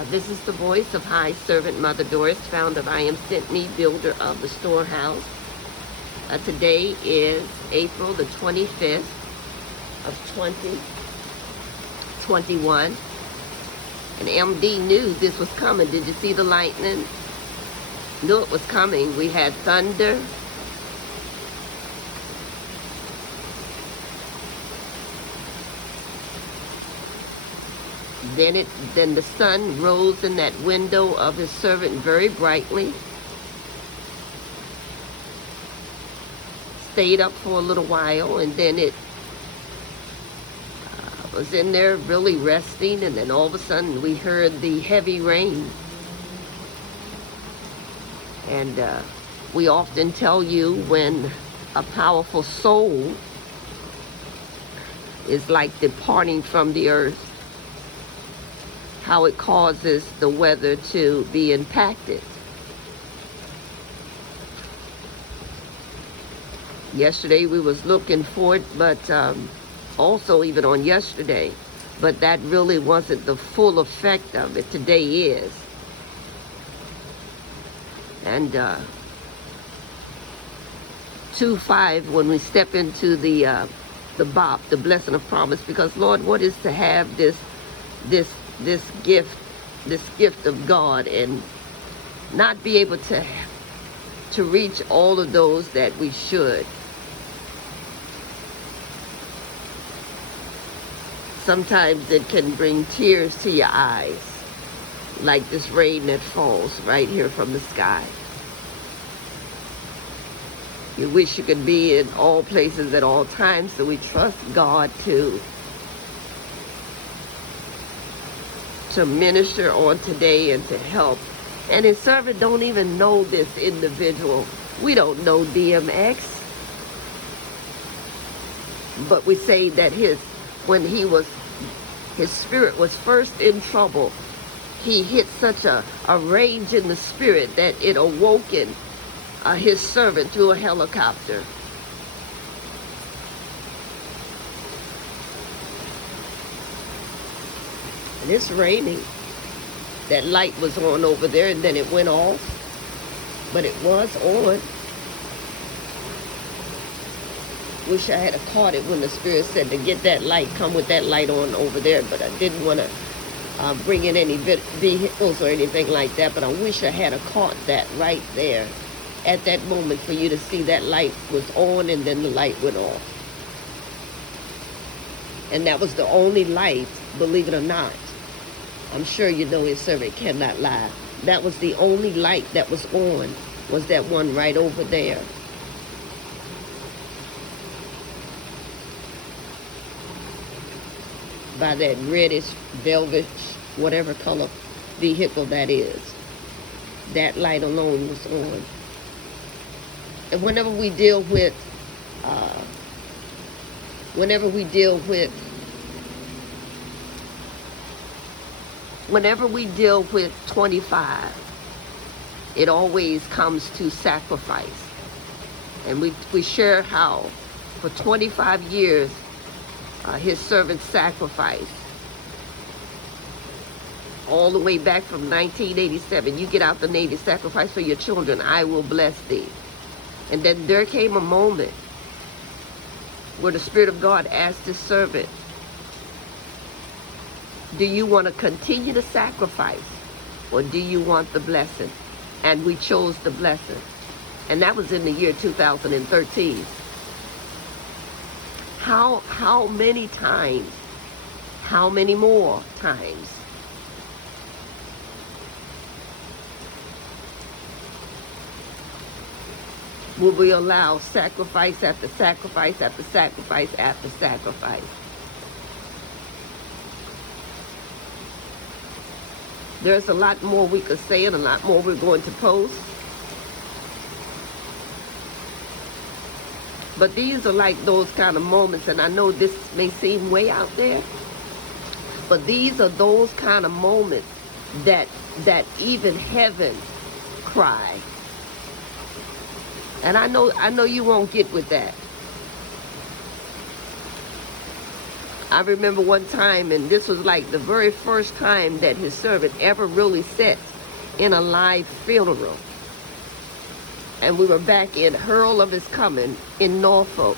This is the voice of High Servant Mother Doris, founder of I Am Sent Me, builder of the storehouse. Today is April the 25th of 2021. And MD knew this was coming. Did you see the lightning? Knew it was coming. We had thunder. Then the sun rose in that window of his servant very brightly. Stayed up for a little while, and then it was in there really resting, and then all of a sudden we heard the heavy rain. And we often tell you when a powerful soul is like departing from the earth, how it causes the weather to be impacted. Yesterday we was looking for it, but also even on yesterday, but that really wasn't the full effect of it. Today is. And 2:5 when we step into the BOP, the blessing of promise, because Lord, what is to have this gift of God and not be able to reach all of those that we should. Sometimes it can bring tears to your eyes, like this rain that falls right here from the sky. You wish you could be in all places at all times, so we trust God to minister on today and to help. And his servant don't even know this individual. We don't know DMX. But we say that when his spirit was first in trouble, he hit such a rage in the spirit that it awoken his servant through a helicopter. And it's raining. That light was on over there, and then it went off. But it was on. Wish I had caught it when the Spirit said to get that light, come with that light on over there. But I didn't want to bring in any vehicles or anything like that. But I wish I had caught that right there at that moment for you to see that light was on and then the light went off. And that was the only light, believe it or not. I'm sure you know his servant cannot lie. That was the only light that was on, was that one right over there. By that reddish, velvet, whatever color vehicle that is. That light alone was on. And whenever we deal with 25, it always comes to sacrifice. And we share how for 25 years his servant sacrificed. All the way back from 1987. You get out the Navy, sacrifice for your children, I will bless thee. And then there came a moment where the Spirit of God asked his servant, do you want to continue to sacrifice, or do you want the blessing? And we chose the blessing. And that was in the year 2013. How many times, how many more times will we allow sacrifice after sacrifice after sacrifice after sacrifice? There's a lot more we could say and a lot more we're going to post. But these are like those kind of moments, and I know this may seem way out there, but these are those kind of moments that even heaven cry. And I know you won't get with that. I remember one time, and this was like the very first time that his servant ever really sat in a live funeral. And we were back in Hurl of His Coming in Norfolk.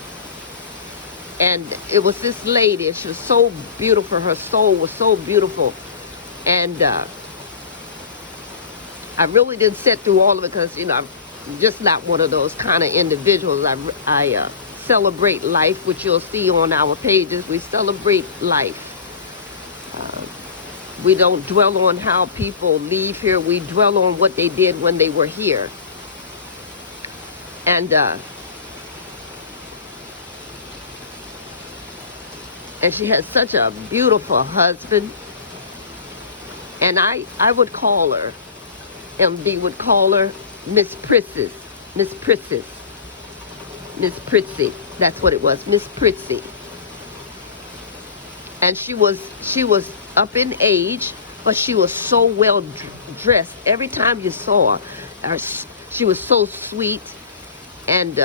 And it was this lady, she was so beautiful, her soul was so beautiful. And I really didn't sit through all of it because, you know, I'm just not one of those kind of individuals. I celebrate life, which you'll see on our pages. We celebrate life. We don't dwell on how people leave here. We dwell on what they did when they were here. And she has such a beautiful husband. And I would call her, MD would call her Miss Prissy. Miss Prissy. Miss Prissy. That's what it was, Miss Prissy. And she was up in age, but she was so well dressed. Every time you saw her, she was so sweet. And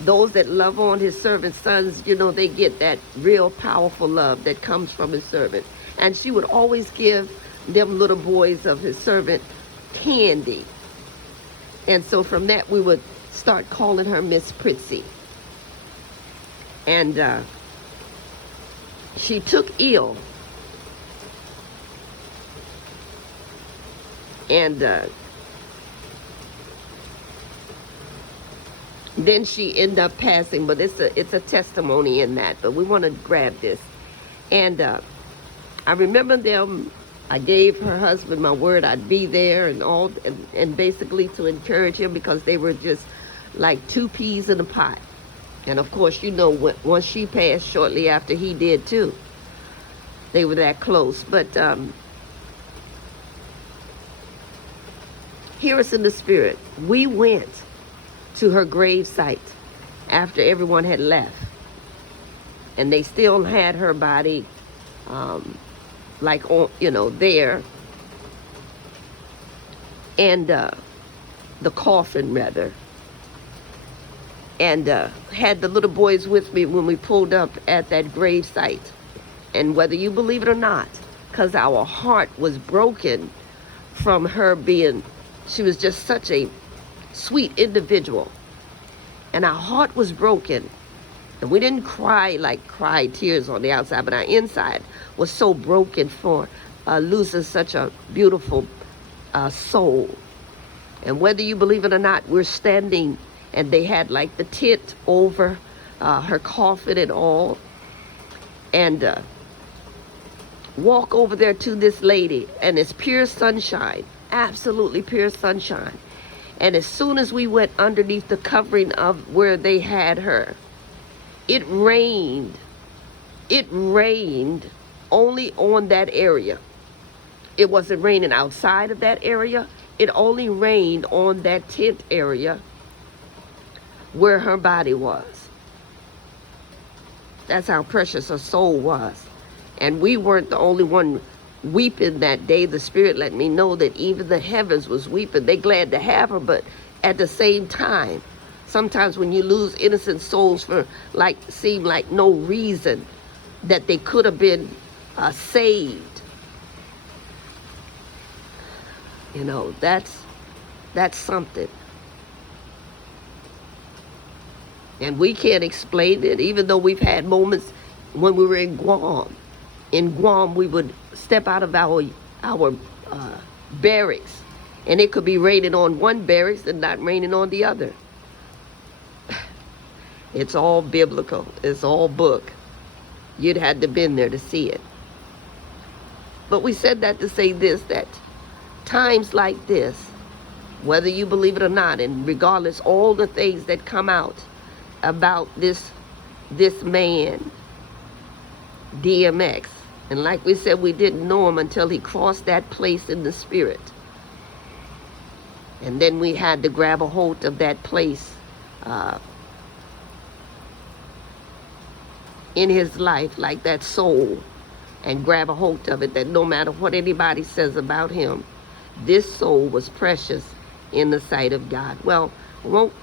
those that love on his servant's sons, you know, they get that real powerful love that comes from his servant. And she would always give them little boys of his servant candy. And so from that, we would start calling her Miss Prissy. And she took ill. And then she ended up passing, but it's a testimony in that. But we want to grab this. And I remember them. I gave her husband my word I'd be there and all, and basically to encourage him, because they were just like two peas in a pot. And of course, you know, once she passed, shortly after he did too. They were that close. But hear us in the spirit. We went to her grave site after everyone had left. And they still had her body like on, you know, there. And the coffin rather. And had the little boys with me when we pulled up at that grave site. And whether you believe it or not, because our heart was broken from her being, she was just such a sweet individual. And our heart was broken. And we didn't cry tears on the outside, but our inside was so broken for losing such a beautiful soul. And whether you believe it or not, we're standing, and they had like the tent over her coffin and all. And walk over there to this lady, and it's pure sunshine, absolutely pure sunshine. And as soon as we went underneath the covering of where they had her, it rained. It rained only on that area. It wasn't raining outside of that area. It only rained on that tent area where her body was. That's how precious her soul was. And we weren't the only one weeping that day. The Spirit let me know that even the heavens was weeping. They glad to have her, but at the same time, sometimes when you lose innocent souls for seem like no reason that they could have been saved, you know, that's something. And we can't explain it, even though we've had moments when we were in Guam. In Guam, we would step out of our barracks, and it could be raining on one barracks and not raining on the other. It's all biblical. It's all book. You'd had to been there to see it. But we said that to say this, that times like this, whether you believe it or not, and regardless all the things that come out about this man, DMX, and like we said, we didn't know him until he crossed that place in the spirit. And then we had to grab a hold of that place in his life, like that soul, and grab a hold of it, that no matter what anybody says about him, this soul was precious in the sight of God. Well,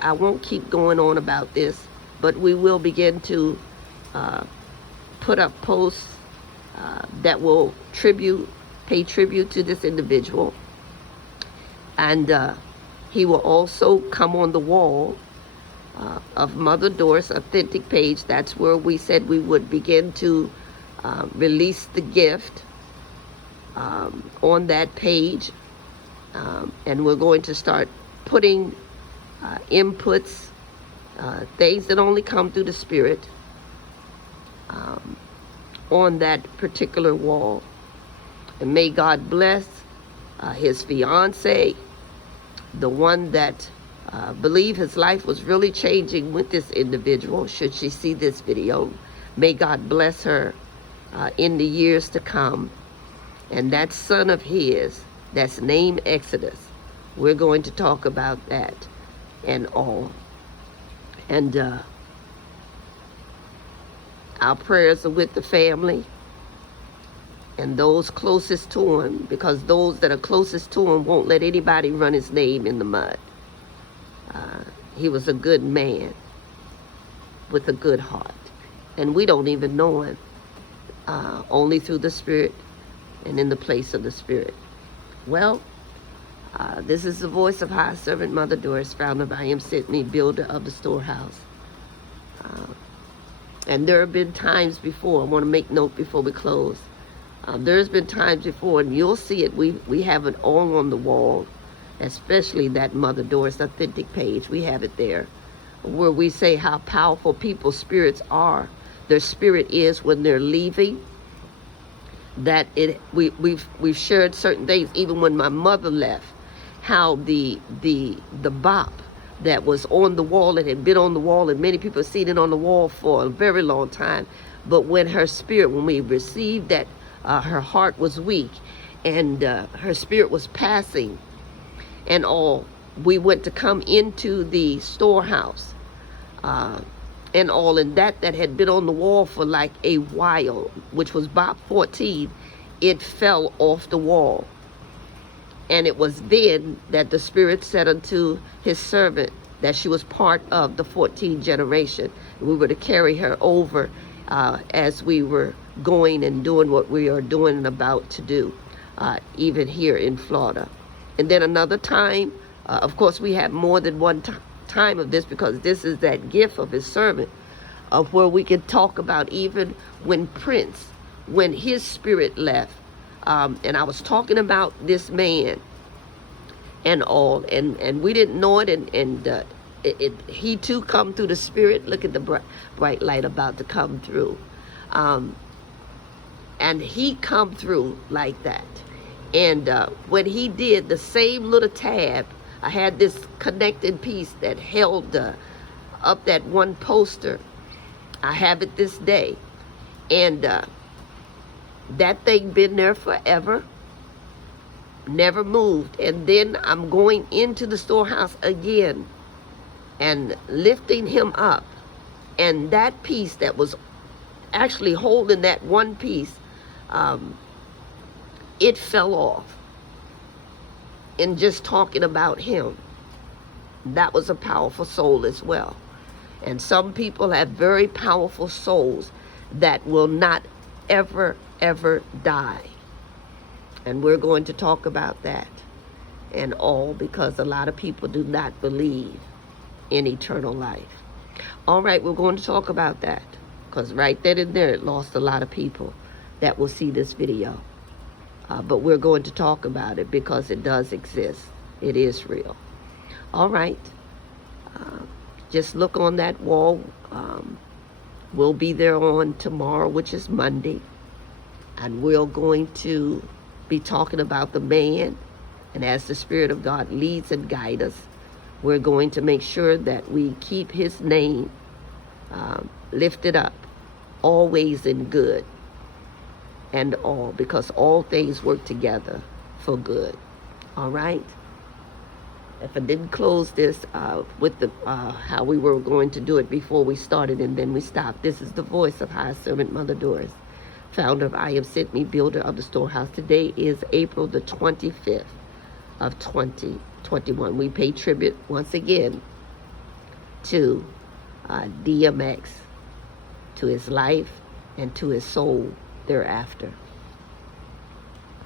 I won't keep going on about this, but we will begin to put up posts that will pay tribute to this individual. And he will also come on the wall of Mother Doris' authentic page. That's where we said we would begin to release the gift on that page. And we're going to start putting inputs, things that only come through the Spirit, on that particular wall. And may God bless his fiance, the one that believed his life was really changing with this individual, should she see this video. May God bless her in the years to come. And that son of his, that's named Exodus, we're going to talk about that and all. And our prayers are with the family and those closest to him, because those that are closest to him won't let anybody run his name in the mud. He was a good man with a good heart, and we don't even know him, only through the Spirit and in the place of the Spirit. Well, this is the voice of High Servant Mother Doris, founder of I Am Sent Me, builder of the storehouse. And there have been times before, I want to make note before we close. There's been times before, and you'll see it, we have it all on the wall, especially that Mother Doris authentic page. We have it there, where we say how powerful people's spirits are. Their spirit is when they're leaving. That we've shared certain things, even when my mother left, how the bop that was on the wall, it had been on the wall, and many people have seen it on the wall for a very long time. But when her spirit, when we received that, her heart was weak, and her spirit was passing and all, we went to come into the storehouse and all, and that had been on the wall for like a while, which was Bop 14, it fell off the wall. And it was then that the Spirit said unto his servant that she was part of the 14th generation. We were to carry her over as we were going and doing what we are doing and about to do, even here in Florida. And then another time, of course, we have more than one time of this, because this is that gift of his servant, of where we can talk about even when Prince, when his spirit left. And I was talking about this man and all, and we didn't know it, and he too come through the Spirit. Look at the bright light about to come through. And he come through like that. And when he did, the same little tab, I had this connecting piece that held up that one poster. I have it this day. And that thing been there forever, never moved. And then I'm going into the storehouse again and lifting him up. And that piece that was actually holding that one piece, it fell off. And just talking about him, that was a powerful soul as well. And some people have very powerful souls that will not ever die. And we're going to talk about that and all, because a lot of people do not believe in eternal life. All right, we're going to talk about that, because right then and there it lost a lot of people that will see this video. But we're going to talk about it because it does exist. It is real. All right. Just look on that wall. We'll be there on tomorrow, which is Monday. And we're going to be talking about the man. And as the Spirit of God leads and guides us, we're going to make sure that we keep his name lifted up, always in good and all, because all things work together for good. All right. If I didn't close this with the how we were going to do it before we started and then we stopped. This is the voice of High Servant Mother Doris, founder of I Am Sent Me, builder of the storehouse. Today is April the 25th of 2021. We pay tribute once again to DMX, to his life, and to his soul thereafter.